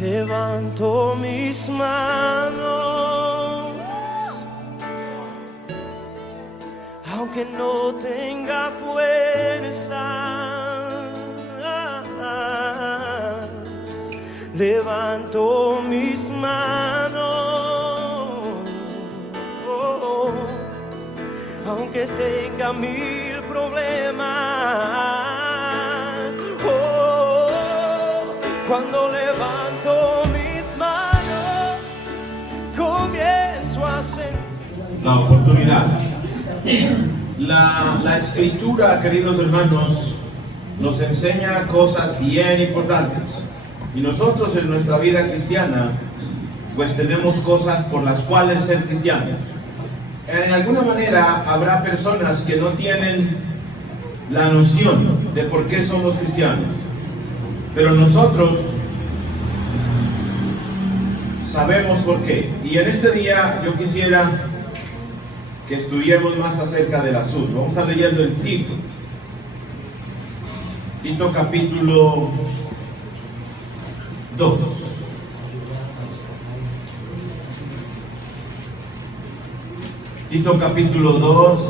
Levanto mis manos, aunque no tenga fuerza. Levanto mis manos, aunque tenga mil problemas. Cuando levanto mis manos, comienzo a sentir la oportunidad. La escritura, queridos hermanos, nos enseña cosas bien importantes. Y nosotros en nuestra vida cristiana, pues tenemos cosas por las cuales ser cristianos. En alguna manera habrá personas que no tienen la noción de por qué somos cristianos. Pero nosotros sabemos por qué. Y en este día yo quisiera que estudiemos más acerca del asunto. Vamos a estar leyendo en Tito. Tito capítulo 2. Tito capítulo 2.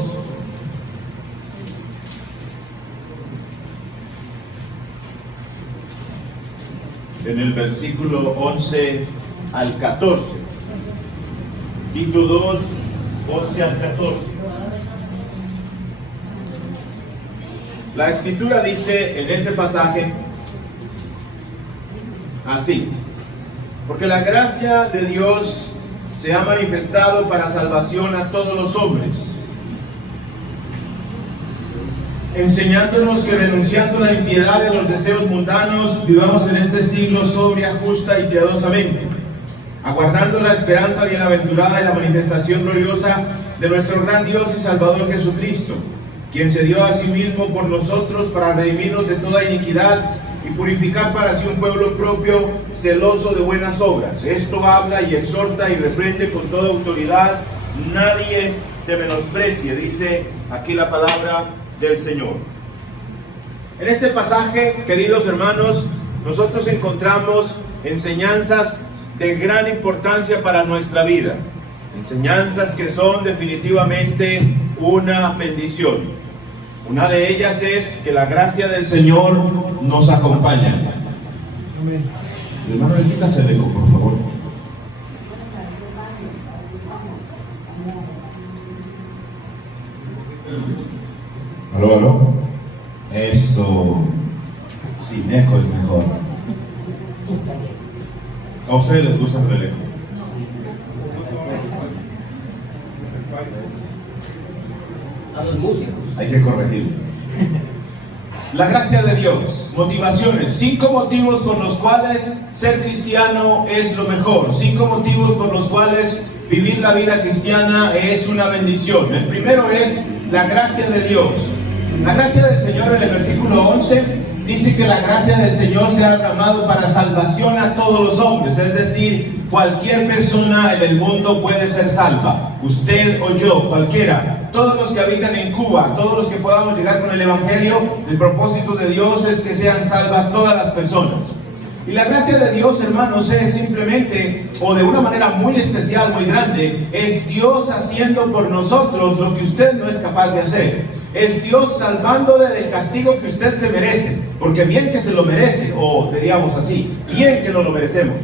En el versículo 11 al 14. Tito 2, 11 al 14. La escritura dice en este pasaje así: porque la gracia de Dios se ha manifestado para salvación a todos los hombres, enseñándonos que renunciando a la impiedad de los deseos mundanos, vivamos en este siglo sobria, justa y piadosamente, aguardando la esperanza bienaventurada y la manifestación gloriosa de nuestro gran Dios y Salvador Jesucristo, quien se dio a sí mismo por nosotros para redimirnos de toda iniquidad y purificar para sí un pueblo propio, celoso de buenas obras. Esto habla y exhorta y reprende con toda autoridad. Nadie te menosprecie, dice aquí la palabra del Señor. En este pasaje, queridos hermanos, nosotros encontramos enseñanzas de gran importancia para nuestra vida, enseñanzas que son definitivamente una bendición. Una de ellas es que la gracia del Señor nos acompaña. Amén. Hermano, quítase el eco, por favor. Aló, aló. Esto sin eco es mejor. ¿A ustedes les gusta el eco? A los músicos. Hay que corregirlo. La gracia de Dios. Motivaciones. 5 motivos por los cuales ser cristiano es lo mejor. 5 motivos por los cuales vivir la vida cristiana es una bendición. El primero es la gracia de Dios. La gracia del Señor, en el versículo 11, dice que la gracia del Señor se ha derramado para salvación a todos los hombres. Es decir, cualquier persona en el mundo puede ser salva. Usted o yo, cualquiera. Todos los que habitan en Cuba, todos los que podamos llegar con el Evangelio, el propósito de Dios es que sean salvas todas las personas. Y la gracia de Dios, hermanos, es simplemente, o de una manera muy especial, muy grande, es Dios haciendo por nosotros lo que usted no es capaz de hacer. Es Dios salvándole del castigo que usted se merece, porque bien que se lo merece, o diríamos así, bien que no lo merecemos.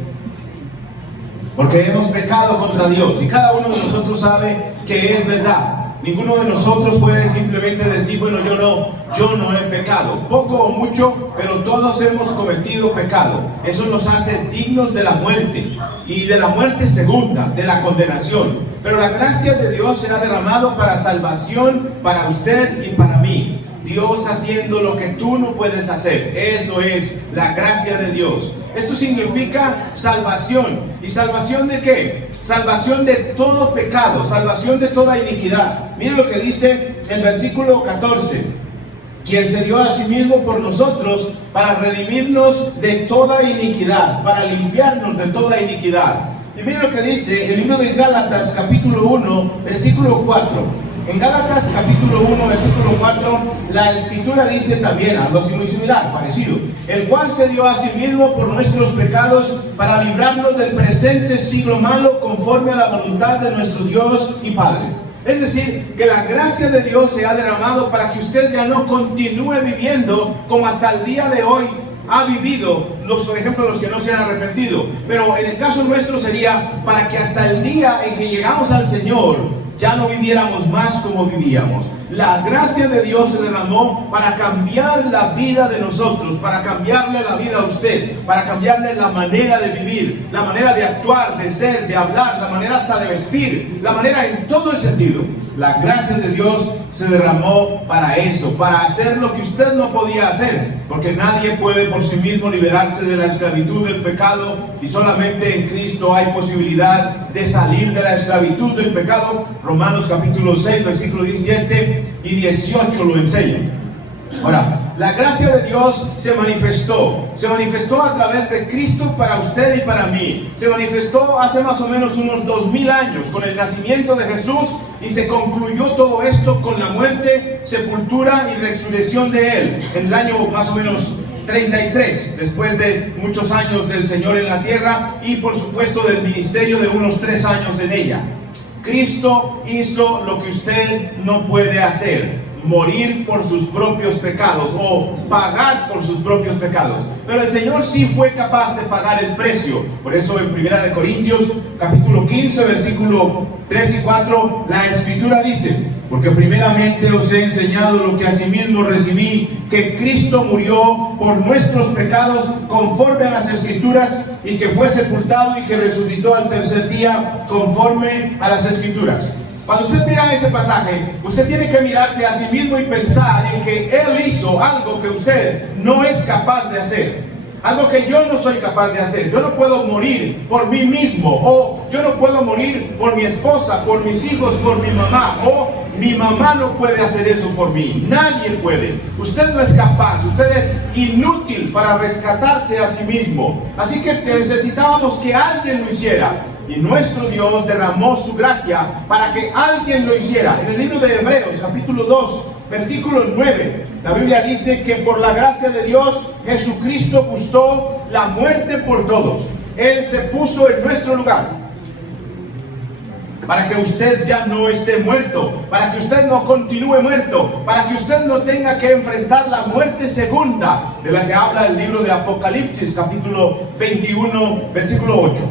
Porque hemos pecado contra Dios, y cada uno de nosotros sabe que es verdad. Ninguno de nosotros puede simplemente decir, bueno, yo no he pecado, poco o mucho, pero todos hemos cometido pecado. Eso nos hace dignos de la muerte, y de la muerte segunda, de la condenación. Pero la gracia de Dios se ha derramado para salvación, para usted y para mí. Dios haciendo lo que tú no puedes hacer. Eso es la gracia de Dios. Esto significa salvación. ¿Y salvación de qué? Salvación de todo pecado, salvación de toda iniquidad. Miren lo que dice el versículo 14. Quien se dio a sí mismo por nosotros para redimirnos de toda iniquidad, para limpiarnos de toda iniquidad. Y miren lo que dice el libro de Gálatas capítulo 1, versículo 4. En Gálatas capítulo 1, versículo 4, la escritura dice también algo así muy similar, parecido. El cual se dio a sí mismo por nuestros pecados para librarnos del presente siglo malo conforme a la voluntad de nuestro Dios y Padre. Es decir, que la gracia de Dios se ha derramado para que usted ya no continúe viviendo como hasta el día de hoy ha vivido, por ejemplo, los que no se han arrepentido. Pero en el caso nuestro sería para que hasta el día en que llegamos al Señor ya no viviéramos más como vivíamos. La gracia de Dios se derramó para cambiar la vida de nosotros, para cambiarle la vida a usted, para cambiarle la manera de vivir, la manera de actuar, de ser, de hablar, la manera hasta de vestir, la manera en todo el sentido. La gracia de Dios se derramó para eso, para hacer lo que usted no podía hacer, porque nadie puede por sí mismo liberarse de la esclavitud del pecado, y solamente en Cristo hay posibilidad de salir de la esclavitud del pecado. Romanos capítulo 6, versículo 17 y 18 lo enseñan. Ahora, la gracia de Dios se manifestó a través de Cristo para usted y para mí. Se manifestó hace más o menos unos 2000 años con el nacimiento de Jesús, y se concluyó todo esto con la muerte, sepultura y resurrección de Él en el año más o menos 33, después de muchos años del Señor en la tierra, y por supuesto del ministerio de unos 3 años en ella. Cristo hizo lo que usted no puede hacer: morir por sus propios pecados o pagar por sus propios pecados. Pero el Señor sí fue capaz de pagar el precio. Por eso en 1 Corintios capítulo 15 versículo 3 y 4 la escritura dice: porque primeramente os he enseñado lo que asimismo recibí, que Cristo murió por nuestros pecados conforme a las escrituras, y que fue sepultado y que resucitó al tercer día conforme a las escrituras. Cuando usted mira ese pasaje, usted tiene que mirarse a sí mismo y pensar en que Él hizo algo que usted no es capaz de hacer. Algo que yo no soy capaz de hacer. Yo no puedo morir por mí mismo, o yo no puedo morir por mi esposa, por mis hijos, por mi mamá, o mi mamá no puede hacer eso por mí. Nadie puede. Usted no es capaz. Usted es inútil para rescatarse a sí mismo. Así que necesitábamos que alguien lo hiciera. Y nuestro Dios derramó su gracia para que alguien lo hiciera. En el libro de Hebreos, capítulo 2, versículo 9, la Biblia dice que por la gracia de Dios, Jesucristo gustó la muerte por todos. Él se puso en nuestro lugar, para que usted ya no esté muerto, para que usted no continúe muerto, para que usted no tenga que enfrentar la muerte segunda, de la que habla el libro de Apocalipsis, capítulo 21, versículo 8.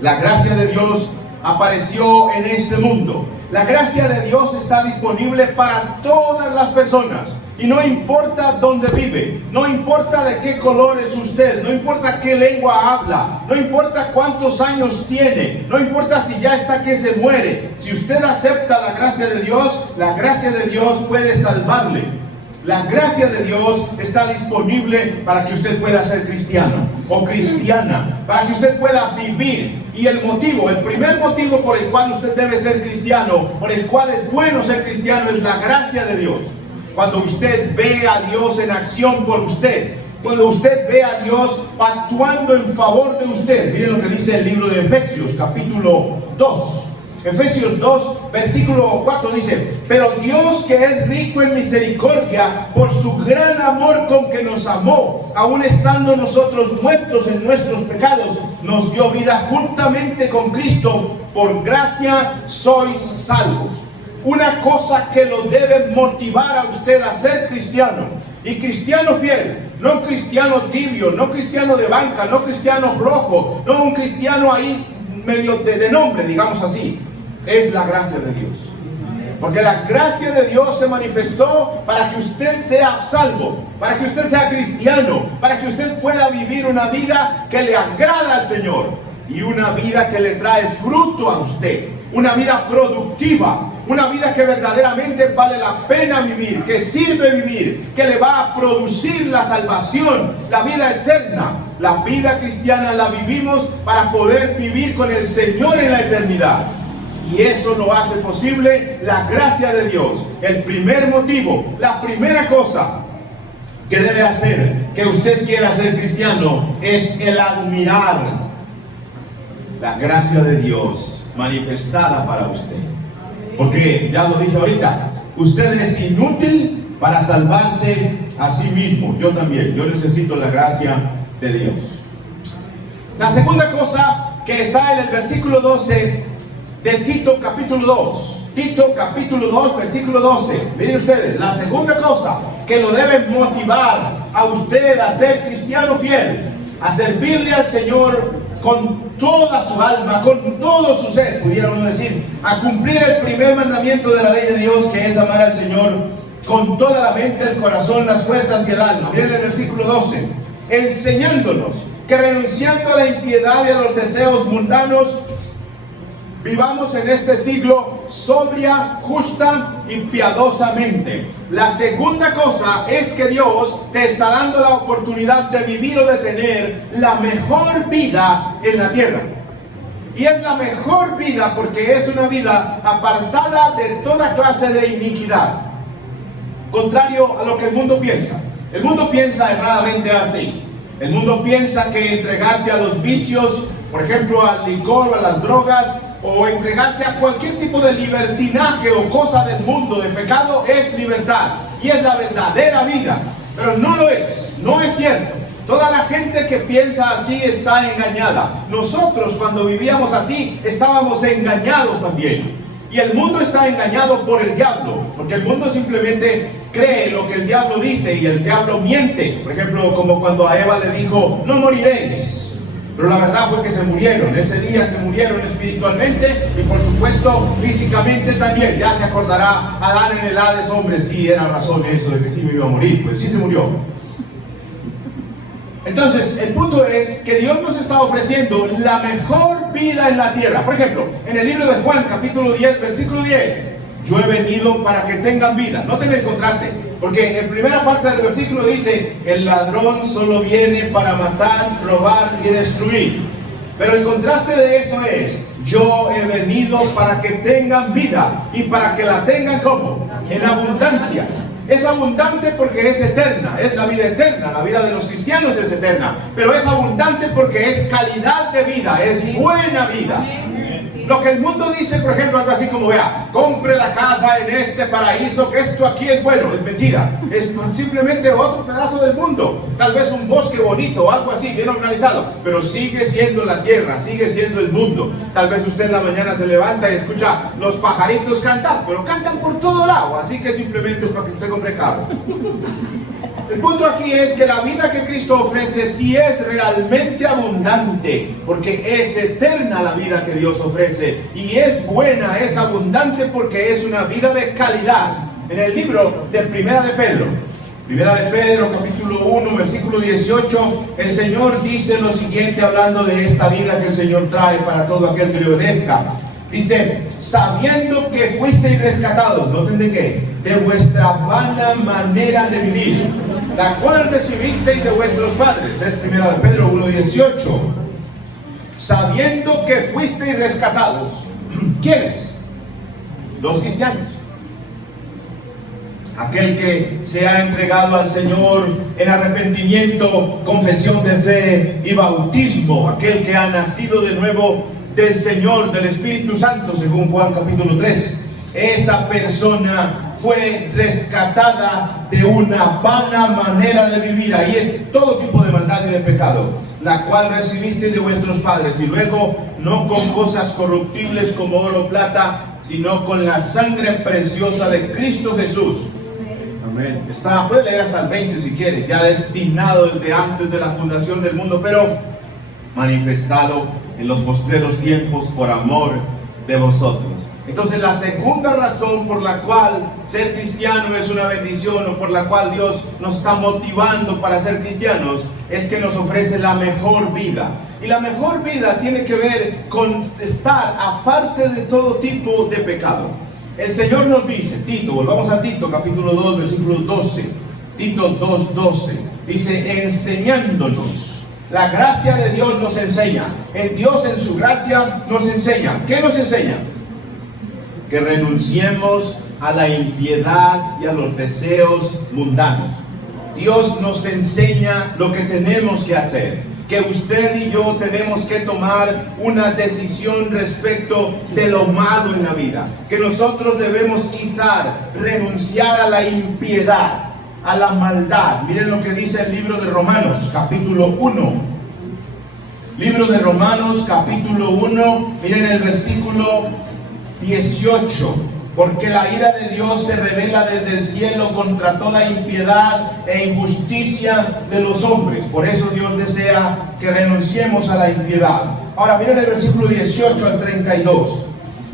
La gracia de Dios apareció en este mundo. La gracia de Dios está disponible para todas las personas. Y no importa dónde vive, no importa de qué color es usted, no importa qué lengua habla, no importa cuántos años tiene, no importa si ya está que se muere. Si usted acepta la gracia de Dios puede salvarle. La gracia de Dios está disponible para que usted pueda ser cristiano o cristiana, para que usted pueda vivir. Y el primer motivo por el cual usted debe ser cristiano, por el cual es bueno ser cristiano, es la gracia de Dios. Cuando usted ve a Dios en acción por usted, cuando usted ve a Dios actuando en favor de usted. Miren lo que dice el libro de Efesios, capítulo 2. Efesios 2, versículo 4 dice: pero Dios, que es rico en misericordia, por su gran amor con que nos amó, aun estando nosotros muertos en nuestros pecados, nos dio vida juntamente con Cristo. Por gracia sois salvos. Una cosa que lo debe motivar a usted a ser cristiano, y cristiano fiel, no cristiano tibio, no cristiano de banca, no cristiano rojo, no un cristiano ahí medio de nombre, digamos así, es la gracia de Dios. Porque la gracia de Dios se manifestó para que usted sea salvo, para que usted sea cristiano, para que usted pueda vivir una vida que le agrada al Señor, y una vida que le trae fruto a usted, una vida productiva, una vida que verdaderamente vale la pena vivir, que sirve vivir, que le va a producir la salvación, la vida eterna. La vida cristiana la vivimos para poder vivir con el Señor en la eternidad. Y eso lo hace posible la gracia de Dios. El primer motivo, la primera cosa que debe hacer que usted quiera ser cristiano es el admirar la gracia de Dios manifestada para usted. Porque ya lo dije ahorita, usted es inútil para salvarse a sí mismo. Yo también, yo necesito la gracia de Dios. La segunda cosa que está en el versículo 12 de Tito capítulo 2. Tito capítulo 2, versículo 12. Miren ustedes, la segunda cosa que lo debe motivar a usted a ser cristiano fiel, a servirle al Señor con toda su alma, con todo su ser, pudiera uno decir, a cumplir el primer mandamiento de la ley de Dios, que es amar al Señor con toda la mente, el corazón, las fuerzas y el alma. Miren el versículo 12, enseñándonos que renunciando a la impiedad y a los deseos mundanos, vivamos en este siglo sobria, justa y piadosamente. La segunda cosa es que Dios te está dando la oportunidad de vivir o de tener la mejor vida en la tierra. Y es la mejor vida porque es una vida apartada de toda clase de iniquidad. Contrario a lo que el mundo piensa. El mundo piensa erradamente así. El mundo piensa que entregarse a los vicios, por ejemplo al licor o a las drogas, o entregarse a cualquier tipo de libertinaje o cosa del mundo, de pecado, es libertad y es la verdadera vida. Pero no lo es, no es cierto. Toda la gente que piensa así está engañada. Nosotros cuando vivíamos así estábamos engañados también. Y el mundo está engañado por el diablo, porque el mundo simplemente cree lo que el diablo dice y el diablo miente. Por ejemplo, como cuando a Eva le dijo, no moriréis. Pero la verdad fue que se murieron, ese día se murieron espiritualmente y por supuesto físicamente también. Ya se acordará Adán en el Hades, hombre, sí era razón eso de que sí me iba a morir, pues sí se murió. Entonces, el punto es que Dios nos está ofreciendo la mejor vida en la tierra. Por ejemplo, en el libro de Juan, capítulo 10, versículo 10, yo he venido para que tengan vida. Noten el contraste. Porque en primera parte del versículo dice, el ladrón solo viene para matar, robar y destruir. Pero el contraste de eso es, yo he venido para que tengan vida y para que la tengan ¿cómo? En abundancia. Es abundante porque es eterna, es la vida eterna, la vida de los cristianos es eterna. Pero es abundante porque es calidad de vida, es buena vida. Lo que el mundo dice, por ejemplo, algo así como, vea, compre la casa en este paraíso, que esto aquí es bueno, es mentira. Es simplemente otro pedazo del mundo. Tal vez un bosque bonito o algo así, bien organizado, pero sigue siendo la tierra, sigue siendo el mundo. Tal vez usted en la mañana se levanta y escucha los pajaritos cantar, pero cantan por todo lado, así que simplemente es para que usted compre carro. El punto aquí es que la vida que Cristo ofrece sí es realmente abundante, porque es eterna la vida que Dios ofrece, y es buena, es abundante porque es una vida de calidad. En el libro de Primera de Pedro, capítulo 1, versículo 18, el Señor dice lo siguiente hablando de esta vida que el Señor trae para todo aquel que le obedezca. Dice, sabiendo que fuisteis rescatados, ¿noten de qué? De vuestra vana manera de vivir, la cual recibisteis de vuestros padres. Es primera de Pedro 1:18. Sabiendo que fuisteis rescatados. ¿Quiénes? Los cristianos. Aquel que se ha entregado al Señor en arrepentimiento, confesión de fe y bautismo. Aquel que ha nacido de nuevo del Señor, del Espíritu Santo, según Juan capítulo 3. Esa persona fue rescatada de una vana manera de vivir, ahí es todo tipo de maldad y de pecado, la cual recibiste de vuestros padres, y luego no con cosas corruptibles como oro o plata, sino con la sangre preciosa de Cristo Jesús. Amén. Puede leer hasta el 20 si quiere, ya destinado desde antes de la fundación del mundo, pero manifestado en los postreros tiempos por amor de vosotros. Entonces, la segunda razón por la cual ser cristiano es una bendición, o por la cual Dios nos está motivando para ser cristianos, es que nos ofrece la mejor vida. Y la mejor vida tiene que ver con estar aparte de todo tipo de pecado. El Señor nos dice, Tito, volvamos a Tito, capítulo 2, versículo 12. Tito 2:12. Dice, enseñándonos. La gracia de Dios nos enseña. En Dios, en su gracia, nos enseña. ¿Qué nos enseña? Que renunciemos a la impiedad y a los deseos mundanos. Dios nos enseña lo que tenemos que hacer. que usted y yo tenemos que tomar una decisión respecto de lo malo en la vida, que nosotros debemos quitar, renunciar a la impiedad, a la maldad. Miren lo que dice el libro de Romanos, capítulo 1. Libro de Romanos, capítulo 1, miren el versículo 18. Porque la ira de Dios se revela desde el cielo contra toda impiedad e injusticia de los hombres. Por eso Dios desea que renunciemos a la impiedad. Ahora miren el versículo 18 al 32.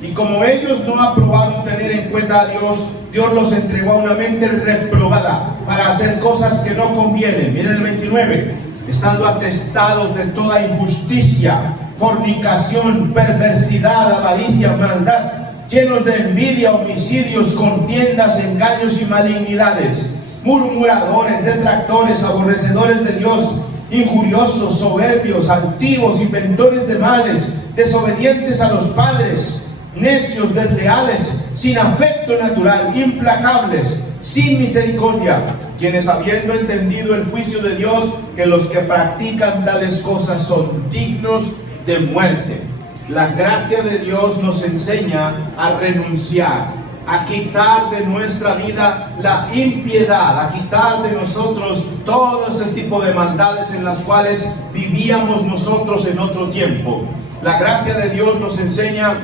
Y como ellos no aprobaron tener en cuenta a Dios, Dios los entregó a una mente reprobada para hacer cosas que no convienen. Miren el 29. Estando atestados de toda injusticia, fornicación, perversidad, avaricia, maldad, llenos de envidia, homicidios, contiendas, engaños y malignidades, murmuradores, detractores, aborrecedores de Dios, injuriosos, soberbios, altivos, inventores de males, desobedientes a los padres, necios, desleales, sin afecto natural, implacables, sin misericordia, quienes habiendo entendido el juicio de Dios, que los que practican tales cosas son dignos de muerte. La gracia de Dios nos enseña a renunciar, a quitar de nuestra vida la impiedad, a quitar de nosotros todo ese tipo de maldades en las cuales vivíamos nosotros en otro tiempo. La gracia de Dios nos enseña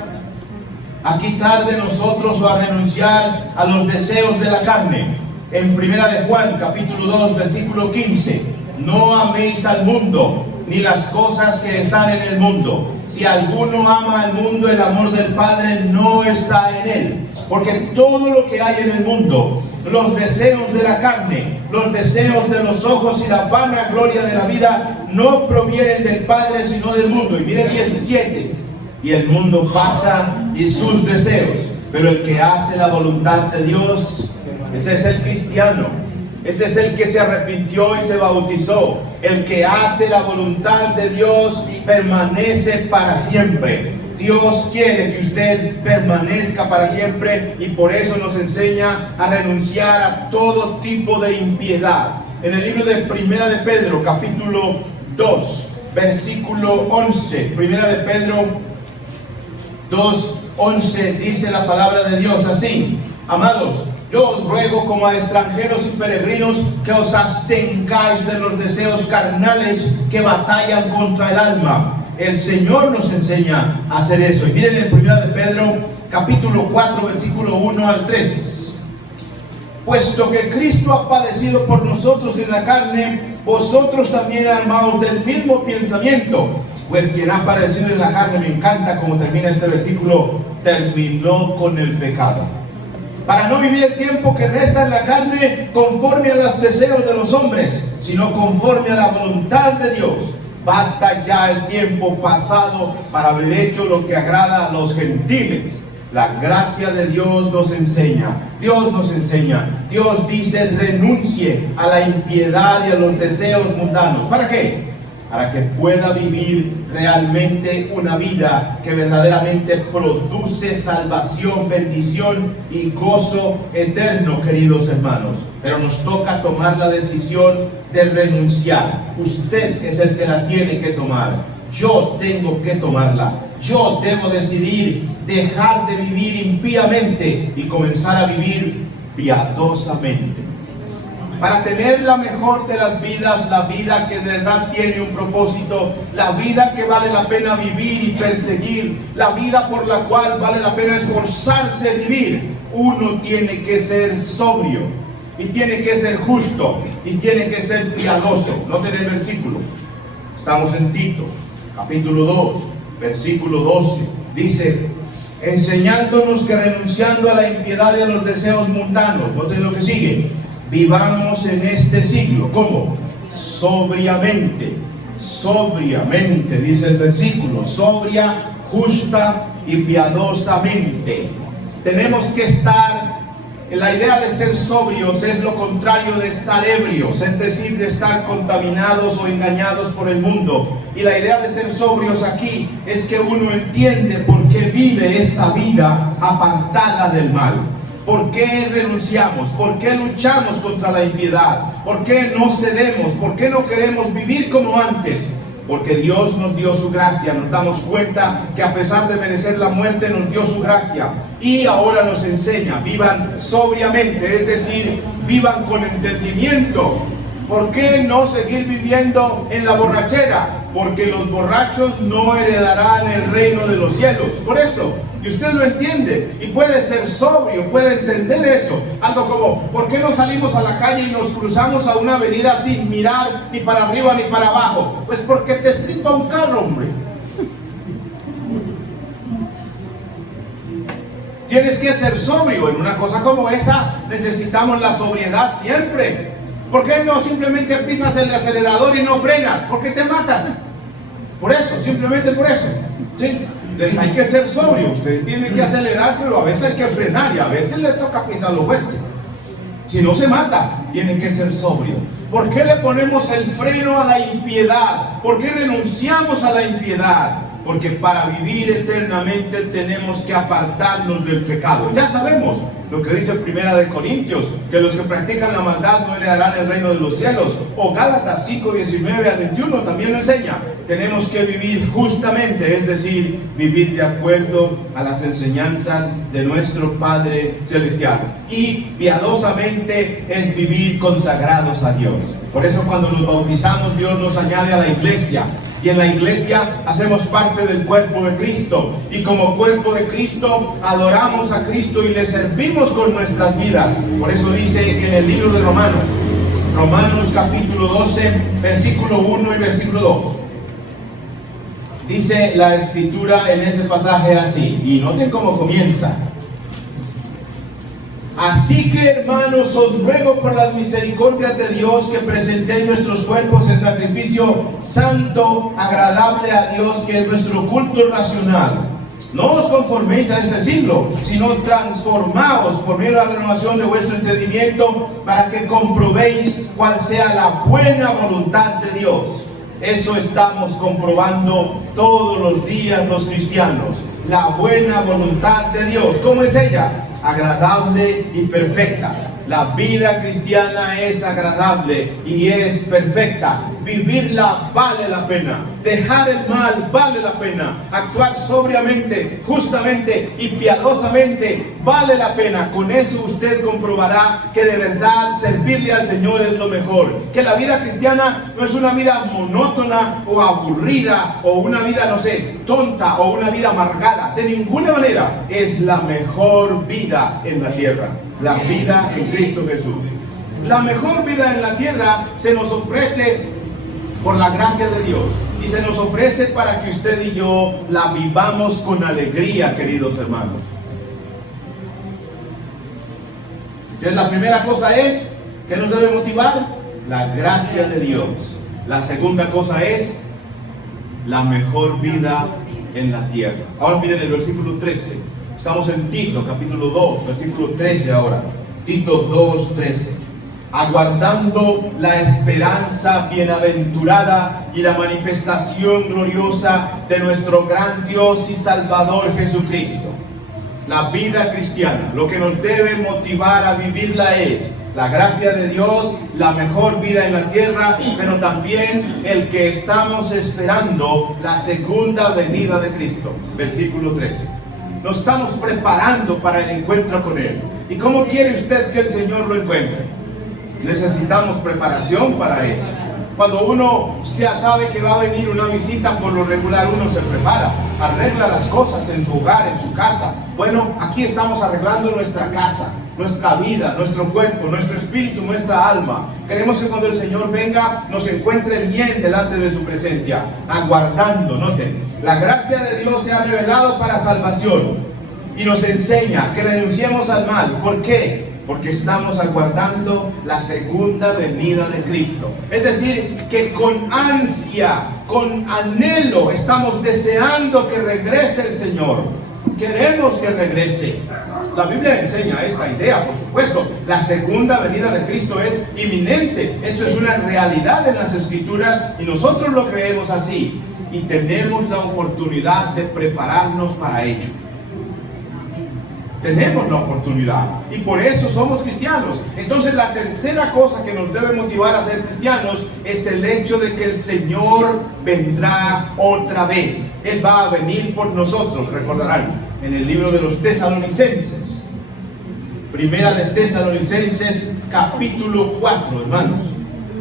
a quitar de nosotros o a renunciar a los deseos de la carne. En Primera de Juan, capítulo 2, versículo 15, no améis al mundo, ni las cosas que están en el mundo. Si alguno ama al mundo, el amor del Padre no está en él. Porque todo lo que hay en el mundo, los deseos de la carne, los deseos de los ojos y la vana gloria de la vida, no provienen del Padre, sino del mundo. Y mire el 17. Y el mundo pasa y sus deseos, pero el que hace la voluntad de Dios, ese es el cristiano. Ese es el que se arrepintió y se bautizó. El que hace la voluntad de Dios permanece para siempre. Dios quiere que usted permanezca para siempre y por eso nos enseña a renunciar a todo tipo de impiedad. En el libro de Primera de Pedro, capítulo 2, versículo 11. Primera de Pedro 2, 11 dice la palabra de Dios así: amados, yo os ruego como a extranjeros y peregrinos que os abstengáis de los deseos carnales que batallan contra el alma. El Señor nos enseña a hacer eso. Y miren en 1 de Pedro, capítulo 4, versículo 1 al 3. Puesto que Cristo ha padecido por nosotros en la carne, vosotros también armaos del mismo pensamiento. Pues quien ha padecido en la carne, me encanta como termina este versículo, terminó con el pecado. Para no vivir el tiempo que resta en la carne conforme a los deseos de los hombres, sino conforme a la voluntad de Dios. Basta ya el tiempo pasado para haber hecho lo que agrada a los gentiles. La gracia de Dios nos enseña. Dios dice: renuncie a la impiedad y a los deseos mundanos. ¿Para qué? Para que pueda vivir realmente una vida que verdaderamente produce salvación, bendición y gozo eterno, queridos hermanos. Pero nos toca tomar la decisión de renunciar. Usted es el que la tiene que tomar. Yo tengo que tomarla. Yo debo decidir dejar de vivir impíamente y comenzar a vivir piadosamente. Para tener la mejor de las vidas, la vida que de verdad tiene un propósito, la vida que vale la pena vivir y perseguir, la vida por la cual vale la pena esforzarse a vivir, uno tiene que ser sobrio, y tiene que ser justo, y tiene que ser piadoso. Noten el versículo. Estamos en Tito, capítulo 2, versículo 12. Dice: enseñándonos que renunciando a la impiedad y a los deseos mundanos, noten lo que sigue, vivamos en este siglo. ¿Cómo? Sobriamente, dice el versículo, sobria, justa y piadosamente. Tenemos que estar, la idea de ser sobrios es lo contrario de estar ebrios, es decir, de estar contaminados o engañados por el mundo. Y la idea de ser sobrios aquí es que uno entiende por qué vive esta vida apartada del mal. ¿Por qué renunciamos? ¿Por qué luchamos contra la impiedad? ¿Por qué no cedemos? ¿Por qué no queremos vivir como antes? porque Dios nos dio su gracia. Nos damos cuenta que a pesar de merecer la muerte, nos dio su gracia. Y ahora nos enseña, vivan sobriamente, es decir, vivan con entendimiento. ¿Por qué no seguir viviendo en la borrachera? Porque los borrachos no heredarán el reino de los cielos. Por eso, y usted lo entiende, y puede ser sobrio, puede entender eso. Algo como, ¿por qué no salimos a la calle y nos cruzamos a una avenida sin mirar ni para arriba ni para abajo? Pues porque te estripa un carro, hombre. Tienes que ser sobrio. En una cosa como esa necesitamos la sobriedad siempre. ¿Por qué no simplemente pisas el acelerador y no frenas? Porque te matas. Por eso, simplemente por eso. ¿Sí? Entonces hay que ser sobrio. Usted tiene que acelerar, pero a veces hay que frenar y a veces le toca pisarlo fuerte. Si no se mata, tiene que ser sobrio. ¿Por qué le ponemos el freno a la impiedad? ¿Por qué renunciamos a la impiedad? Porque para vivir eternamente tenemos que apartarnos del pecado. Ya sabemos lo que dice Primera de Corintios, que los que practican la maldad no heredarán el reino de los cielos. O Gálatas 5, 19 al 21 también lo enseña. Tenemos que vivir justamente, es decir, vivir de acuerdo a las enseñanzas de nuestro Padre Celestial. Y piadosamente es vivir consagrados a Dios. Por eso cuando nos bautizamos, Dios nos añade a la iglesia. Y en la iglesia hacemos parte del cuerpo de Cristo. Y como cuerpo de Cristo adoramos a Cristo y le servimos con nuestras vidas. Por eso dice en el libro de Romanos, Romanos capítulo 12, versículo 1 y versículo 2. Dice la escritura en ese pasaje así. Y noten cómo comienza. Así que, hermanos, os ruego por las misericordias de Dios que presentéis nuestros cuerpos en sacrificio santo, agradable a Dios, que es nuestro culto racional. No os conforméis a este siglo, sino transformaos por medio de la renovación de vuestro entendimiento, para que comprobéis cuál sea la buena voluntad de Dios. Eso estamos comprobando todos los días los cristianos. La buena voluntad de Dios. ¿Cómo es ella? Agradable y perfecta. La vida cristiana es agradable y es perfecta. Vivirla vale la pena. Dejar el mal vale la pena. Actuar sobriamente, justamente y piadosamente vale la pena. Con eso usted comprobará que de verdad servirle al Señor es lo mejor. Que la vida cristiana no es una vida monótona o aburrida o una vida, no sé, tonta o una vida amargada. De ninguna manera. Es la mejor vida en la tierra. La vida en Cristo Jesús. La mejor vida en la tierra se nos ofrece por la gracia de Dios. Y se nos ofrece para que usted y yo la vivamos con alegría, queridos hermanos. Entonces la primera cosa es, ¿qué nos debe motivar? La gracia de Dios. La segunda cosa es la mejor vida en la tierra. Ahora miren el versículo 13. Estamos en Tito, capítulo 2, versículo 13 ahora. Tito 2, 13. Aguardando la esperanza bienaventurada y la manifestación gloriosa de nuestro gran Dios y Salvador Jesucristo. La vida cristiana, lo que nos debe motivar a vivirla es la gracia de Dios, la mejor vida en la tierra, pero también el que estamos esperando, la segunda venida de Cristo. Versículo 13. Nos estamos preparando para el encuentro con Él. ¿Y cómo quiere usted que el Señor lo encuentre? Necesitamos preparación para eso. Cuando uno ya sabe que va a venir una visita, por lo regular uno se prepara, arregla las cosas en su hogar, en su casa. Bueno, aquí estamos arreglando nuestra casa, nuestra vida, nuestro cuerpo, nuestro espíritu, nuestra alma. Queremos que cuando el Señor venga nos encuentre bien delante de su presencia, aguardando. Noten, la gracia de Dios se ha revelado para salvación y nos enseña que renunciemos al mal. ¿Por qué? Porque estamos aguardando la segunda venida de Cristo. Es decir, que con ansia, con anhelo, estamos deseando que regrese el Señor. Queremos que regrese. La Biblia enseña esta idea, por supuesto. La segunda venida de Cristo es inminente. Eso es una realidad en las Escrituras y nosotros lo creemos así. Y tenemos la oportunidad de prepararnos para ello. tenemos la oportunidad y por eso somos cristianos. Entonces la tercera cosa que nos debe motivar a ser cristianos es el hecho de que el Señor vendrá otra vez. Él va a venir por nosotros. Recordarán en el libro de los Tesalonicenses, Primera de Tesalonicenses capítulo 4, hermanos.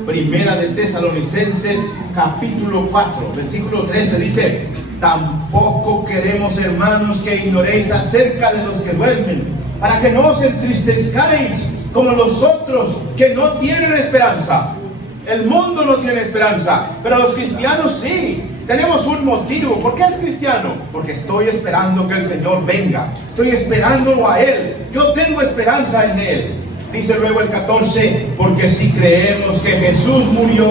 Primera de Tesalonicenses capítulo 4, versículo 13 dice: tampoco queremos, hermanos, que ignoréis acerca de los que duermen, para que no os entristezcáis como los otros que no tienen esperanza. El mundo no tiene esperanza, pero los cristianos sí. Tenemos un motivo. ¿Por qué es cristiano? Porque estoy esperando que el Señor venga. Estoy esperándolo a Él. Yo tengo esperanza en Él. Dice luego el 14, porque si creemos que Jesús murió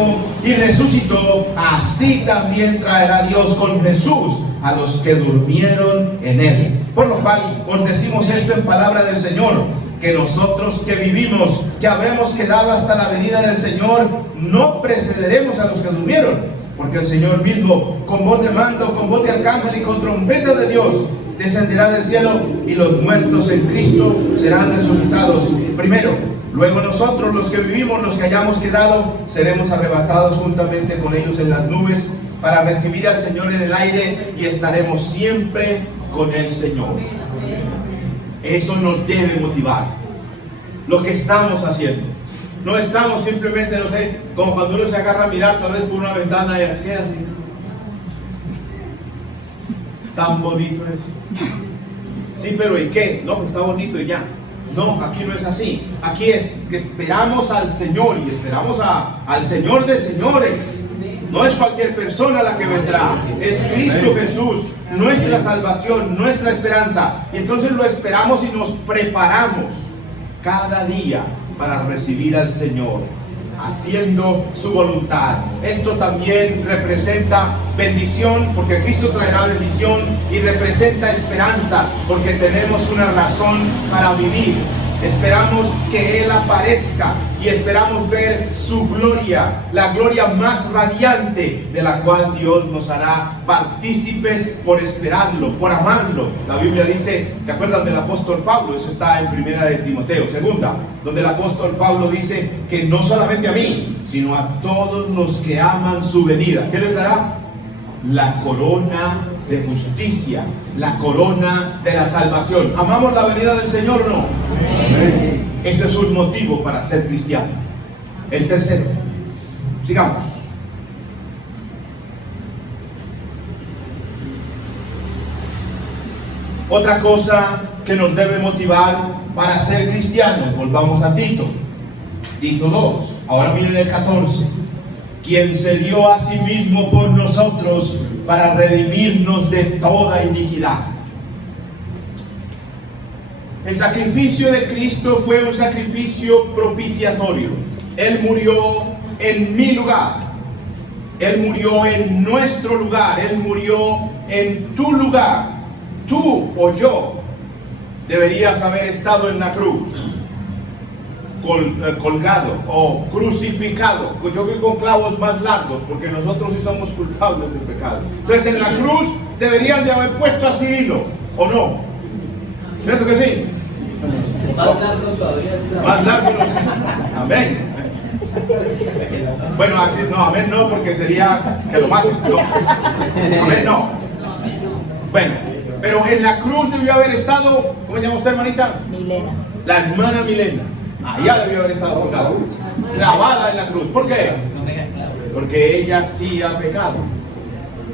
y resucitó, así también traerá Dios con Jesús a los que durmieron en Él. Por lo cual os decimos esto en palabra del Señor, que nosotros que vivimos, que habremos quedado hasta la venida del Señor, no precederemos a los que durmieron. Porque el Señor mismo, con voz de mando, con voz de arcángel y con trompeta de Dios, descenderá del cielo, y los muertos en Cristo serán resucitados primero. Luego nosotros, los que vivimos, los que hayamos quedado, seremos arrebatados juntamente con ellos en las nubes para recibir al Señor en el aire, y estaremos siempre con el Señor. Eso nos debe motivar lo que estamos haciendo. No estamos simplemente, no sé, como cuando uno se agarra a mirar tal vez por una ventana y así, tan bonito es. Sí, pero ¿y qué? No, pues está bonito y ya. No, aquí no es así. Aquí es que esperamos al Señor, y esperamos al Señor de señores. No es cualquier persona la que vendrá, es Cristo Jesús, nuestra salvación, nuestra esperanza. Y entonces lo esperamos y nos preparamos cada día para recibir al Señor, haciendo su voluntad. Esto también representa bendición, porque Cristo traerá bendición, y representa esperanza, porque tenemos una razón para vivir. Esperamos que Él aparezca y esperamos ver su gloria, la gloria más radiante, de la cual Dios nos hará partícipes por esperarlo, por amarlo. La Biblia dice, ¿te acuerdas del apóstol Pablo? Eso está en Primera de Timoteo, segunda, donde el apóstol Pablo dice que no solamente a mí, sino a todos los que aman su venida, ¿qué les dará? La corona de justicia, la corona de la salvación. ¿Amamos la venida del Señor o no? Amén. Ese es un motivo para ser cristianos. El tercero, sigamos. Otra cosa que nos debe motivar para ser cristianos, volvamos a Tito 2, ahora miren el 14. Quien se dio a sí mismo por nosotros para redimirnos de toda iniquidad. El sacrificio de Cristo fue un sacrificio propiciatorio. Él murió en mi lugar. Él murió en nuestro lugar. Él murió en tu lugar. Tú o yo deberías haber estado en la cruz, colgado o crucificado, yo creo con clavos más largos, porque nosotros sí somos culpables del pecado. Entonces en la cruz deberían de haber puesto a Cirilo, ¿o no? ¿Cierto que sí? Más largo todavía. Más largo. Amén. Bueno, así no, amén no, porque sería que lo maten. No. Amén no. Bueno, pero en la cruz debió haber estado, ¿cómo se llama usted, hermanita? Milena. La hermana Milena. Allá debió haber estado colgada, clavada en la cruz. ¿Por qué? Porque ella sí ha pecado.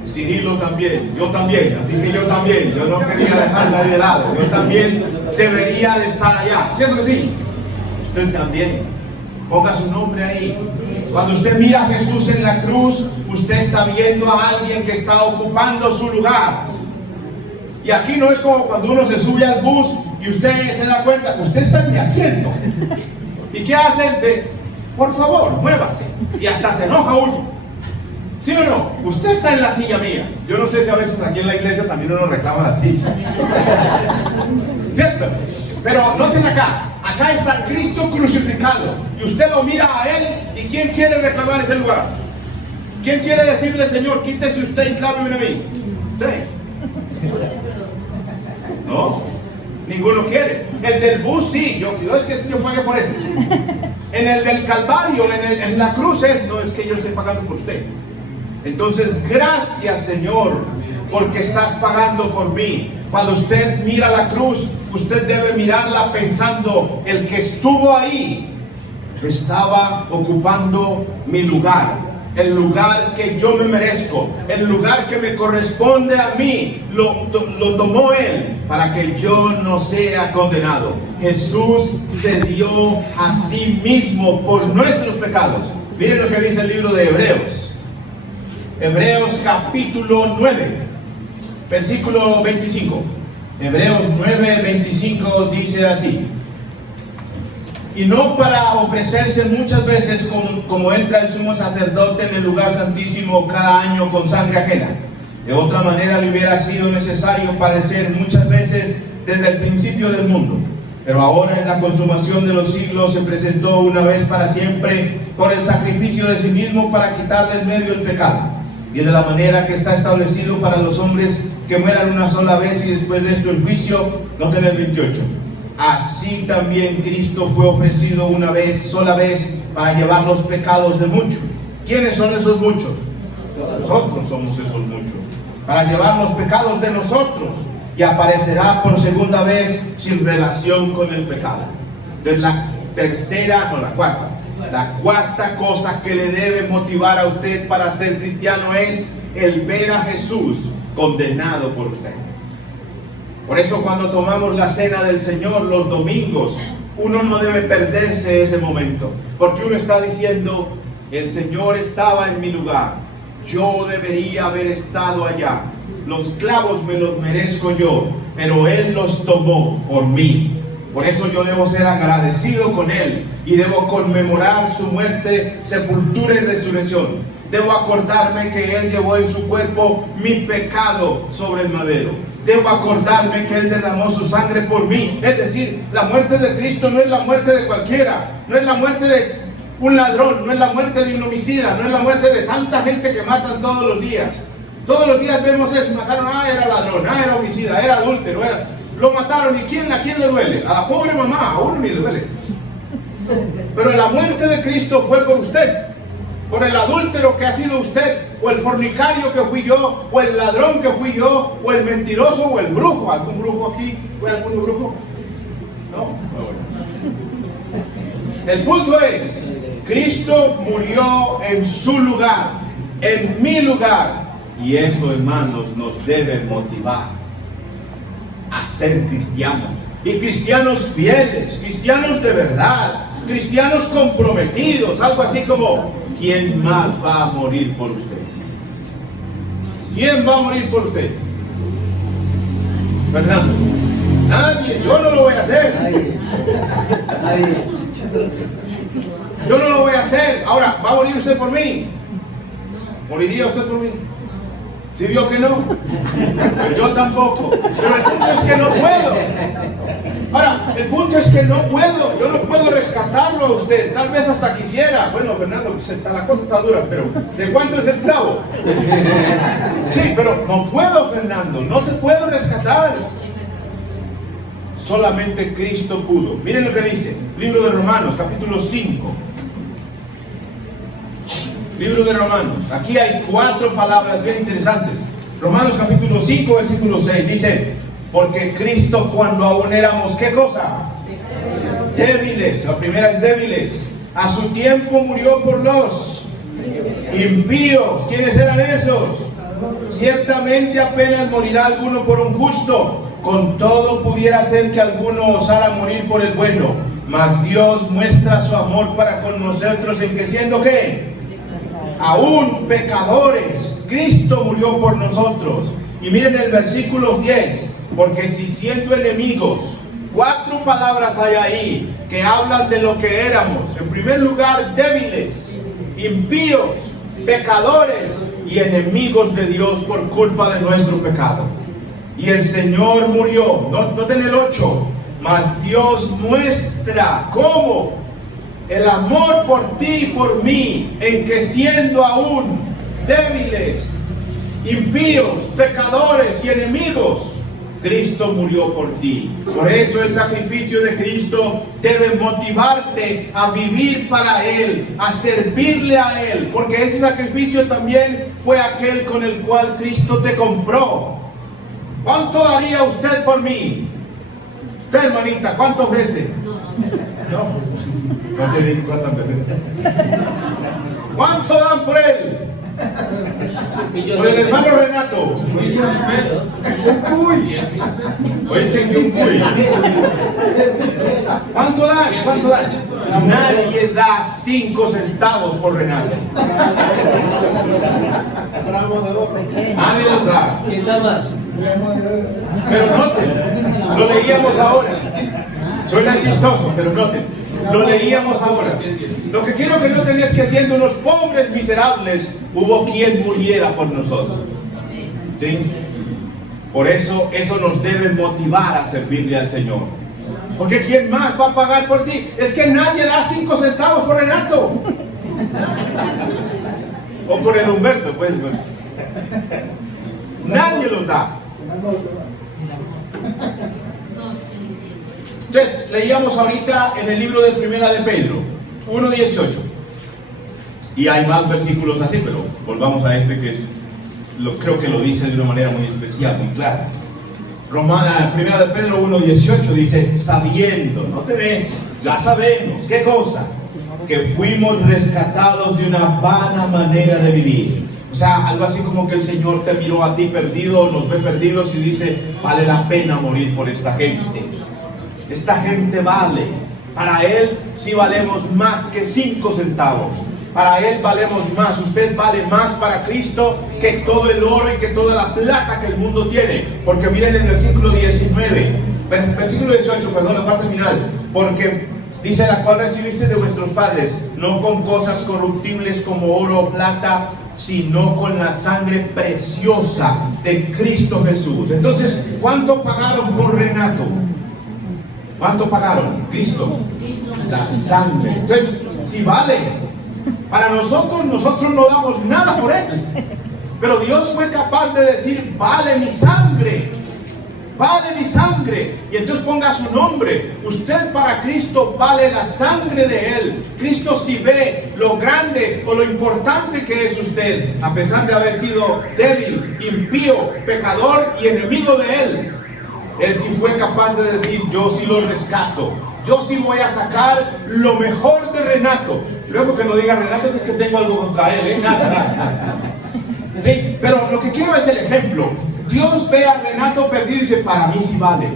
Cirilo también, yo también, así que yo también. Yo no quería dejarla ahí de lado. Yo también debería de estar allá. ¿Cierto que sí? Usted también. Ponga su nombre ahí. Cuando usted mira a Jesús en la cruz, usted está viendo a alguien que está ocupando su lugar. Y aquí no es como cuando uno se sube al bus y usted se da cuenta, usted está en mi asiento. ¿Y qué hace? Por favor, muévase. Y hasta se enoja uno. ¿Sí o no? Usted está en la silla mía. Yo no sé si a veces aquí en la iglesia también uno reclama la silla. ¿Cierto? Pero noten acá. Acá está Cristo crucificado. Y usted lo mira a Él. ¿Y quién quiere reclamar ese lugar? ¿Quién quiere decirle, Señor, quítese usted y cláveme a mí? ¿Usted? ¿No? Ninguno quiere. El del bus sí, yo es que yo pague por eso. En el del Calvario, en la cruz no es que yo esté pagando por usted. Entonces, gracias Señor, porque estás pagando por mí. Cuando usted mira la cruz, usted debe mirarla pensando, el que estuvo ahí estaba ocupando mi lugar, el lugar que yo me merezco, el lugar que me corresponde a mí, lo tomó Él para que yo no sea condenado. Jesús se dio a sí mismo por nuestros pecados. Miren lo que dice el libro de Hebreos. Hebreos capítulo 9, versículo 25. Hebreos 9, 25 dice así: y no para ofrecerse muchas veces como entra el sumo sacerdote en el lugar santísimo cada año con sangre ajena. De otra manera le hubiera sido necesario padecer muchas veces desde el principio del mundo. Pero ahora en la consumación de los siglos se presentó una vez para siempre por el sacrificio de sí mismo para quitar del medio el pecado. Y de la manera que está establecido para los hombres que mueran una sola vez y después de esto el juicio. Noten el 28. Así también Cristo fue ofrecido una sola vez para llevar los pecados de muchos. ¿Quiénes son esos muchos? Nosotros somos esos muchos. Para llevar los pecados de nosotros, y aparecerá por segunda vez sin relación con el pecado. Entonces la cuarta cosa que le debe motivar a usted para ser cristiano es el ver a Jesús condenado por usted. Por eso cuando tomamos la cena del Señor los domingos, uno no debe perderse ese momento, porque uno está diciendo, el Señor estaba en mi lugar, yo debería haber estado allá, los clavos me los merezco yo, pero Él los tomó por mí. Por eso yo debo ser agradecido con Él y debo conmemorar su muerte, sepultura y resurrección. Debo acordarme que Él llevó en su cuerpo mi pecado sobre el madero. Debo acordarme que Él derramó su sangre por mí. Es decir, la muerte de Cristo no es la muerte de cualquiera, no es la muerte de un ladrón, no es la muerte de un homicida, no es la muerte de tanta gente que matan todos los días. Todos los días vemos eso, mataron, era ladrón, era homicida, era adúltero, lo mataron. ¿Y a quién le duele? A la pobre mamá, a uno ni le duele. Pero la muerte de Cristo fue por usted, por el adúltero que ha sido usted, o el fornicario que fui yo, o el ladrón que fui yo, o el mentiroso, o el brujo. ¿Algún brujo aquí? ¿Fue algún brujo? No. El punto es, Cristo murió en su lugar, en mi lugar. Y eso, hermanos, nos debe motivar a ser cristianos. Y cristianos fieles, cristianos de verdad, cristianos comprometidos. Algo así como, ¿quién más va a morir por usted? ¿Quién va a morir por usted? Fernando. Nadie, yo no lo voy a hacer. Yo no lo voy a hacer. Ahora, ¿va a morir usted por mí? ¿Moriría usted por mí? ¿Sí vio que no? Pues yo tampoco. Pero el punto es que no puedo. Ahora, el punto es que no puedo. Yo no puedo rescatarlo a usted. Tal vez hasta quisiera. Bueno, Fernando, la cosa está dura, pero ¿de cuánto es el clavo? Sí, pero no puedo, Fernando. No te puedo rescatar. Solamente Cristo pudo. Miren lo que dice. Libro de Romanos, capítulo 5. Libro de Romanos. Aquí hay 4 palabras bien interesantes. Romanos capítulo 5, versículo 6. Dice, porque Cristo cuando aún éramos, ¿qué cosa? Débiles. La primera es débiles. A su tiempo murió por los impíos. ¿Quiénes eran esos? Ciertamente apenas morirá alguno por un justo. Con todo pudiera ser que alguno osara morir por el bueno. Mas Dios muestra su amor para con nosotros en que siendo ¿qué? Aún pecadores, Cristo murió por nosotros. Y miren el versículo 10, porque si siendo enemigos, 4 palabras hay ahí que hablan de lo que éramos. En primer lugar, débiles, impíos, pecadores y enemigos de Dios por culpa de nuestro pecado. Y el Señor murió, noten el 8, mas Dios muestra, ¿cómo? El amor por ti y por mí, en que siendo aún débiles, impíos, pecadores y enemigos, Cristo murió por ti. Por eso el sacrificio de Cristo debe motivarte a vivir para Él, a servirle a Él, porque ese sacrificio también fue aquel con el cual Cristo te compró. ¿Cuánto daría usted por mí? Usted, hermanita, ¿cuánto ofrece? No te digo ¿cuánto dan por él? Por el hermano Renato. ¿Oíste que un cuy? ¿Cuánto dan? ¿Cuánto dan? Nadie da 5 centavos por Renato. Nadie los da. ¿Quién da más? Pero noten, lo leíamos ahora. Suena chistoso, pero noten, lo leíamos ahora. Lo que quiero que noten es que siendo unos pobres miserables, hubo quien muriera por nosotros. ¿Sí? Por eso nos debe motivar a servirle al Señor. Porque ¿quién más va a pagar por ti? Es que nadie da 5 centavos por Renato. O por el Humberto, pues. Nadie los da. Entonces, leíamos ahorita en el libro de Primera de Pedro, 1:18. Y hay más versículos así, pero volvamos a este que creo que lo dice de una manera muy especial, muy clara. Primera de Pedro 1:18 dice, sabiendo, no tenés, ya sabemos, ¿qué cosa? Que fuimos rescatados de una vana manera de vivir. O sea, algo así como que el Señor te miró a ti perdido, nos ve perdidos y dice, vale la pena morir por esta gente. Esta gente vale. Para Él sí valemos más que 5 centavos. Para Él valemos más. Usted vale más para Cristo que todo el oro y que toda la plata que el mundo tiene. Porque miren el versículo 18, perdón, la parte final. Porque dice, la cual recibiste de vuestros padres, no con cosas corruptibles como oro o plata, sino con la sangre preciosa de Cristo Jesús. Entonces, ¿cuánto pagaron por Renato? ¿Cuánto pagaron? Cristo. La sangre. Entonces, si vale, para nosotros no damos nada por él. Pero Dios fue capaz de decir, vale mi sangre. Vale mi sangre. Y entonces ponga su nombre. Usted para Cristo vale la sangre de Él. Cristo sí ve lo grande o lo importante que es usted, a pesar de haber sido débil, impío, pecador y enemigo de Él. Él sí fue capaz de decir, yo sí lo rescato. Yo sí voy a sacar lo mejor de Renato. Luego que no diga Renato, es que tengo algo contra él, nada. Sí, pero lo que quiero es el ejemplo. Dios ve a Renato perdido y dice, para mí sí vale.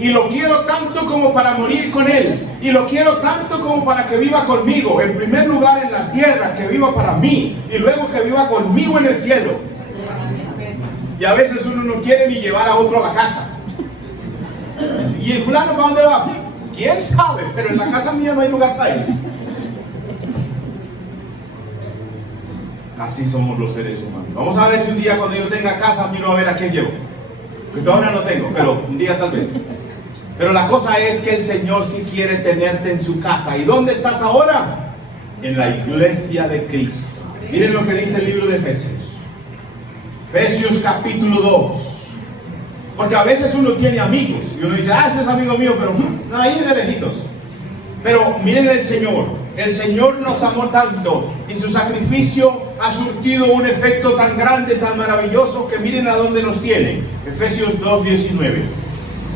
Y lo quiero tanto como para morir con él. Y lo quiero tanto como para que viva conmigo. En primer lugar en la tierra, que viva para mí. Y luego que viva conmigo en el cielo. Y a veces uno no quiere ni llevar a otro a la casa. ¿Y el fulano para dónde va? ¿Quién sabe? Pero en la casa mía no hay lugar para él. Así somos los seres humanos. Vamos a ver si un día cuando yo tenga casa miro a ver a quién llevo. Que todavía no tengo, pero un día tal vez. Pero la cosa es que el Señor sí quiere tenerte en su casa. ¿Y dónde estás ahora? En la iglesia de Cristo. Miren lo que dice el libro de Efesios. Efesios capítulo 2. Porque a veces uno tiene amigos y uno dice, ese es amigo mío, pero no, ahí de lejitos. Pero miren el Señor nos amó tanto y su sacrificio ha surtido un efecto tan grande, tan maravilloso, que miren a dónde nos tiene. Efesios 2:19.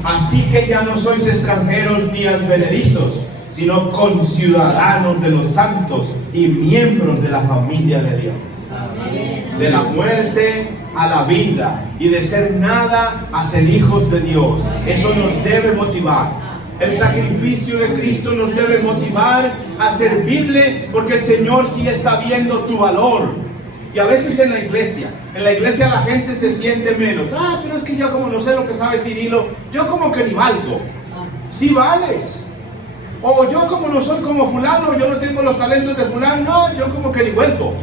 Así que ya no sois extranjeros ni advenedizos, sino conciudadanos de los santos y miembros de la familia de Dios. Amén. De la muerte a la vida y de ser nada a ser hijos de Dios. Eso nos debe motivar. El sacrificio de Cristo nos debe motivar a servirle, porque el Señor sí está viendo tu valor. Y a veces en la iglesia la gente se siente menos. Pero es que yo como no sé lo que sabe Cirilo, yo como que ni valgo. Sí vales. O yo como no soy como fulano, yo no tengo los talentos de fulano, no, yo como que ni vuelvo.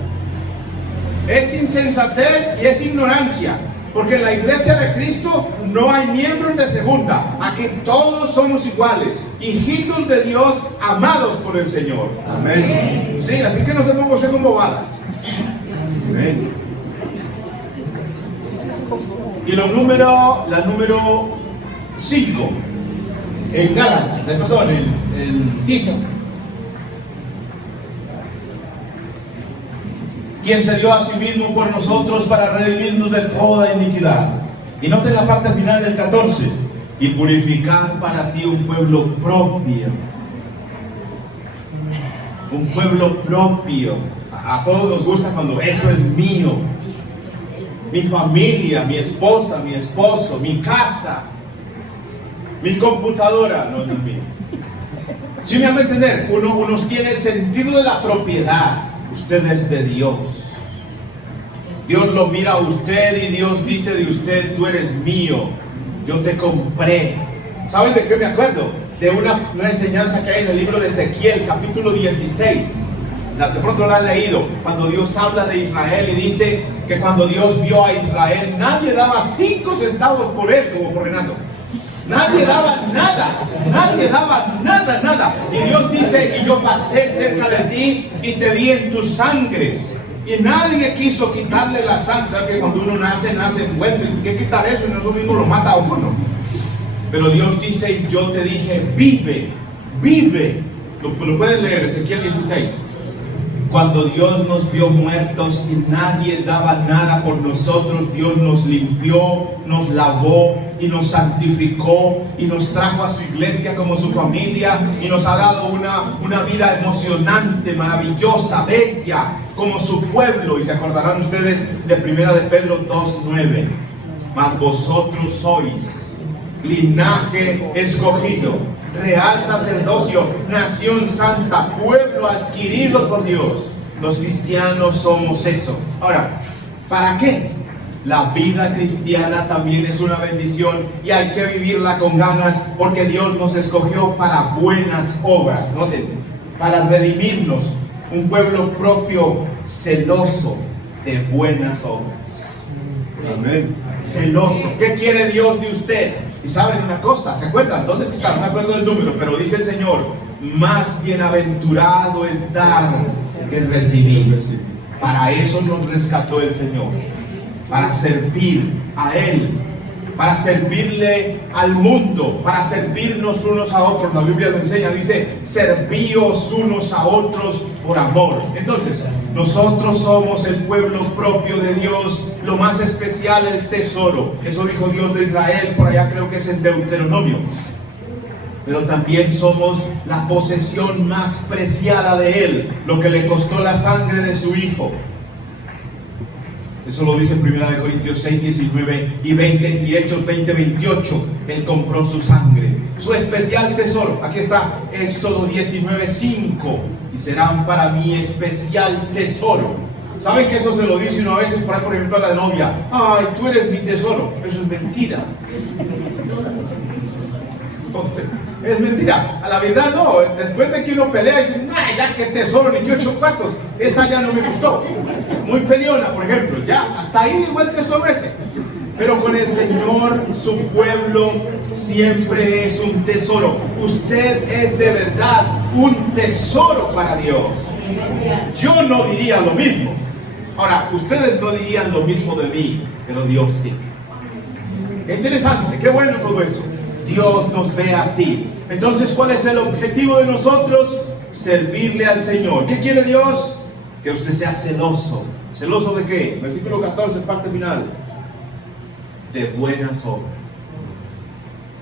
Es insensatez y es ignorancia. Porque en la iglesia de Cristo no hay miembros de segunda. Aquí todos somos iguales, hijitos de Dios, amados por el Señor. Amén. Sí, así que no se ponga usted con bobadas. Amén. Y la número 5, en Gálatas, perdón, en Tito. Quien se dio a sí mismo por nosotros para redimirnos de toda iniquidad. Y noten la parte final del 14. Y purificar para sí un pueblo propio. Un pueblo propio. A todos nos gusta cuando eso es mío. Mi familia, mi esposa, mi esposo, mi casa, mi computadora, no es mío. Si me van a entender, uno tiene el sentido de la propiedad. Usted es de Dios. Dios lo mira a usted y Dios dice de usted: tú eres mío, yo te compré. ¿Saben de qué me acuerdo? De una enseñanza que hay en el libro de Ezequiel, capítulo 16. De pronto la han leído, cuando Dios habla de Israel y dice que cuando Dios vio a Israel, nadie daba 5 centavos por él, como por Renato. Nadie daba nada, nada. Y Dios dice: y yo pasé cerca de ti y te vi en tus sangres. Y nadie quiso quitarle la sangre. ¿Sabes que cuando uno nace envuelto? ¿Y qué quitar eso? Y eso mismo lo mata a uno. Pero Dios dice: yo te dije, vive. Lo pueden leer, Ezequiel 16. Cuando Dios nos vio muertos y nadie daba nada por nosotros, Dios nos limpió, nos lavó y nos santificó y nos trajo a su iglesia como su familia y nos ha dado una vida emocionante, maravillosa, bella, como su pueblo. Y se acordarán ustedes de 1 de Pedro 2:9. Mas vosotros sois linaje escogido, real sacerdocio, nación santa, pueblo adquirido por Dios. Los cristianos somos eso. Ahora, ¿para qué? La vida cristiana también es una bendición y hay que vivirla con ganas, porque Dios nos escogió para buenas obras. Noten, para redimirnos, un pueblo propio, celoso de buenas obras. Amén. Celoso. ¿Qué quiere Dios de usted? Y saben una cosa, ¿se acuerdan? ¿Dónde está? No me acuerdo del número, pero dice el Señor: más bienaventurado es dar que recibir. Para eso nos rescató el Señor, para servir a Él, para servirle al mundo, para servirnos unos a otros. La Biblia lo enseña, dice: servíos unos a otros por amor. Entonces, nosotros somos el pueblo propio de Dios, lo más especial, el tesoro. Eso dijo Dios de Israel, por allá creo que es en Deuteronomio. Pero también somos la posesión más preciada de Él, lo que le costó la sangre de su Hijo. Eso lo dice en 1 Corintios 6, 19 y 20 y Hechos 20, 28. Él compró su sangre, su especial tesoro. Aquí está Éxodo 19, 5. Y serán para mí especial tesoro. ¿Saben que eso se lo dice uno a veces, por ejemplo, a la novia? Ay, tú eres mi tesoro. Eso es mentira. Entonces, es mentira. A la verdad no. Después de que uno pelea, dice: ay, ya que tesoro, ni que 8 cuartos. Esa ya no me gustó. Muy peleona, por ejemplo. Ya, hasta ahí llegó el tesoro ese. Pero con el Señor, su pueblo siempre es un tesoro. Usted es de verdad un tesoro para Dios. Yo no diría lo mismo. Ahora, ustedes no dirían lo mismo de mí, pero Dios sí. Qué interesante, qué bueno todo eso. Dios nos ve así. Entonces, ¿cuál es el objetivo de nosotros? Servirle al Señor. ¿Qué quiere Dios? Que usted sea celoso. ¿Celoso de qué? Versículo 14, parte final. De buenas obras.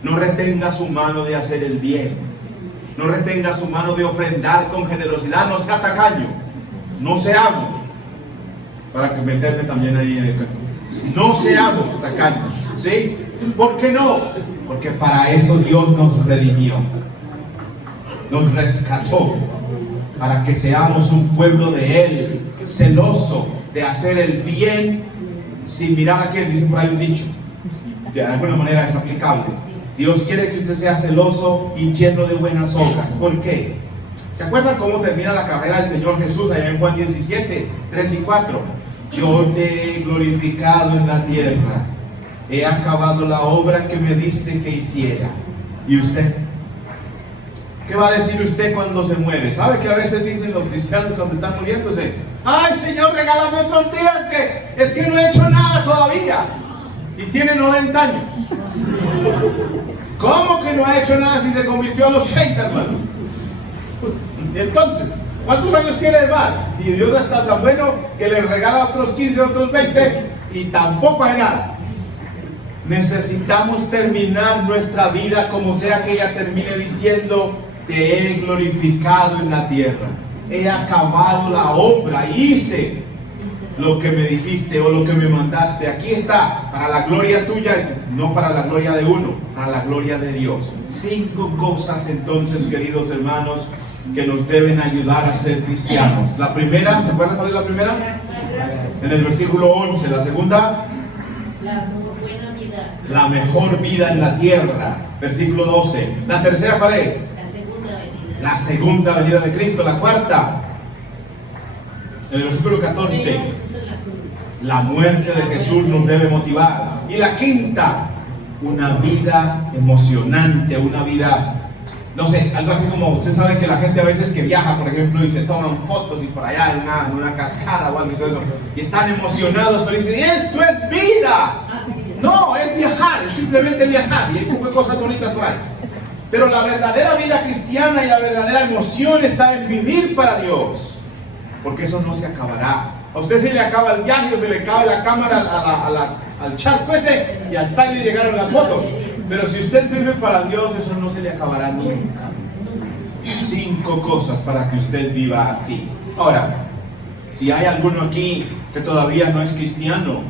No retenga su mano de hacer el bien. No retenga su mano de ofrendar con generosidad. No sea tacaño. No seamos. Para que meterme también ahí en el canto. No seamos tacaños. ¿Sí? ¿Por qué no? Porque para eso Dios nos redimió. Nos rescató. Para que seamos un pueblo de Él. Celoso de hacer el bien sin mirar a quién. Dice por ahí un dicho. De alguna manera es aplicable. Dios quiere que usted sea celoso y lleno de buenas obras. ¿Por qué? ¿Se acuerdan cómo termina la carrera del Señor Jesús allá en Juan 17, 3 y 4? Yo te he glorificado en la tierra. He acabado la obra que me diste que hiciera. ¿Y usted? ¿Qué va a decir usted cuando se muere? ¿Sabe que a veces dicen los cristianos cuando están muriéndose? Ay, Señor, regálame otros días, que es que no he hecho nada todavía. y tiene 90 años. ¿Cómo que no ha hecho nada si se convirtió a los 30, hermano? Entonces, ¿cuántos años tiene de más? Y Dios está tan bueno que le regala otros 15, otros 20 y tampoco hace nada. Necesitamos terminar nuestra vida como sea que ella termine diciendo: te he glorificado en la tierra, he acabado la obra, hice lo que me dijiste o lo que me mandaste. Aquí está, para la gloria tuya, no para la gloria de uno, para la gloria de Dios. 5 cosas entonces, queridos hermanos, que nos deben ayudar a ser cristianos. La primera, ¿se acuerdan cuál es la primera? En el versículo 11. La segunda, La buena vida. la mejor vida en la tierra. Versículo 12. La tercera, ¿cuál es? La segunda venida. La segunda venida de Cristo. La cuarta, en el versículo 14, Jesús en la cruz. la muerte de Jesús nos debe motivar. Y la quinta, una vida emocionante, una vida, no sé, algo así como, usted sabe que la gente a veces que viaja, por ejemplo, y se toman fotos y por allá en una cascada o algo y todo eso, y están emocionados, felices, y esto es vida. No, es viajar, es simplemente viajar, y hay poco de cosas bonitas por ahí. Pero la verdadera vida cristiana y la verdadera emoción está en vivir para Dios, porque eso no se acabará. A usted se le acaba el viaje o se le acaba la cámara al charco ese y hasta ahí le llegaron las fotos. Pero si usted vive para Dios, eso no se le acabará nunca. 5 cosas para que usted viva así. Ahora, si hay alguno aquí que todavía no es cristiano,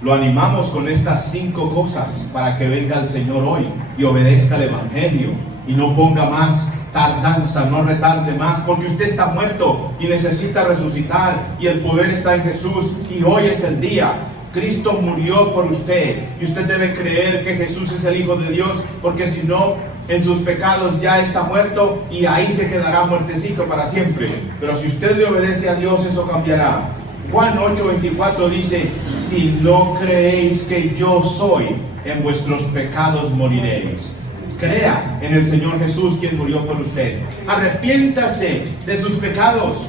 lo animamos con estas 5 cosas para que venga el Señor hoy y obedezca el Evangelio y no ponga más tardanza, no retarde más, porque usted está muerto y necesita resucitar y el poder está en Jesús y hoy es el día. Cristo murió por usted y usted debe creer que Jesús es el Hijo de Dios, porque si no, en sus pecados ya está muerto y ahí se quedará muertecito para siempre. Pero si usted le obedece a Dios, eso cambiará. Juan 8:24 dice: si no creéis que yo soy, en vuestros pecados moriréis. Crea en el Señor Jesús, quien murió por usted. Arrepiéntase de sus pecados.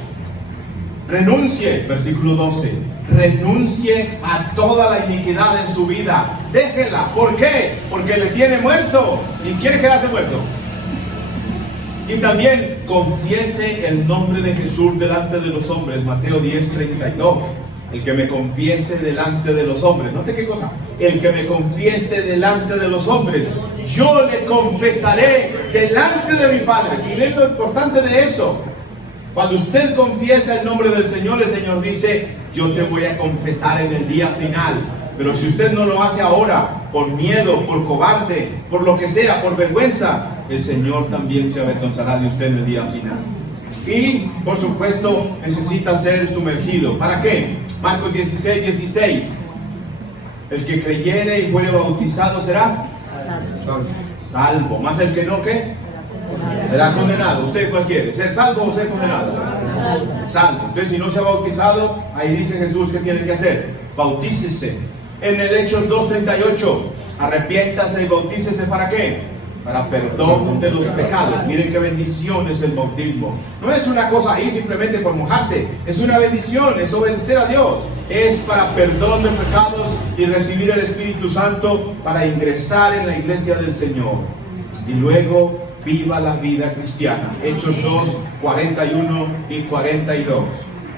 Renuncie, versículo 12, renuncie a toda la iniquidad en su vida. Déjela. ¿Por qué? Porque le tiene muerto y quiere quedarse muerto. Y también confiese el nombre de Jesús delante de los hombres. Mateo 10:32. El que me confiese delante de los hombres. ¿Note qué cosa? El que me confiese delante de los hombres, yo le confesaré delante de mi Padre. Si ven lo importante de eso, cuando usted confiesa el nombre del Señor, el Señor dice: yo te voy a confesar en el día final. Pero si usted no lo hace ahora, por miedo, por cobarde, por lo que sea, por vergüenza, el Señor también se avergonzará de usted en el día final. Y, por supuesto, necesita ser sumergido. ¿Para qué? Marcos 16:16. El que creyere y fuere bautizado será salvo. Más el que no, ¿qué? Será condenado. ¿Usted cuál quiere? ¿Ser salvo o ser condenado? Salvo. Entonces, si no se ha bautizado, ahí dice Jesús que tiene que hacer: bautícese. En el Hechos 2:38, arrepiéntase y bautícese. ¿Para qué? Para perdón de los pecados. Miren qué bendición es el bautismo. No es una cosa ahí simplemente por mojarse, es una bendición, es obedecer a Dios. Es para perdón de pecados y recibir el Espíritu Santo para ingresar en la iglesia del Señor. Y luego viva la vida cristiana. Hechos 2:41 y 42.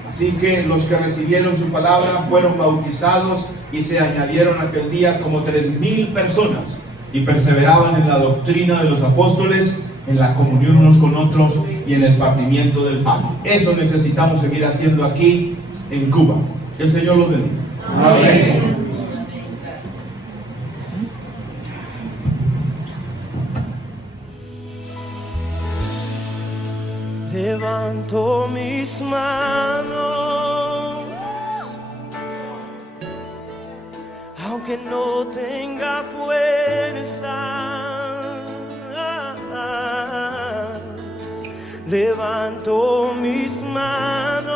Así que los que recibieron su palabra fueron bautizados y se añadieron aquel día como 3,000 personas. Y perseveraban en la doctrina de los apóstoles, en la comunión unos con otros y en el partimiento del pan. Eso necesitamos seguir haciendo aquí en Cuba. Que el Señor los bendiga. Amén. Levanto mis manos, aunque no tenga fuerzas. Levanto mis manos,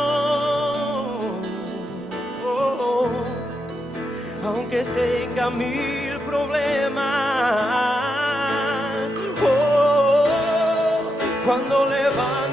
aunque tenga 1000 problemas. Cuando levanto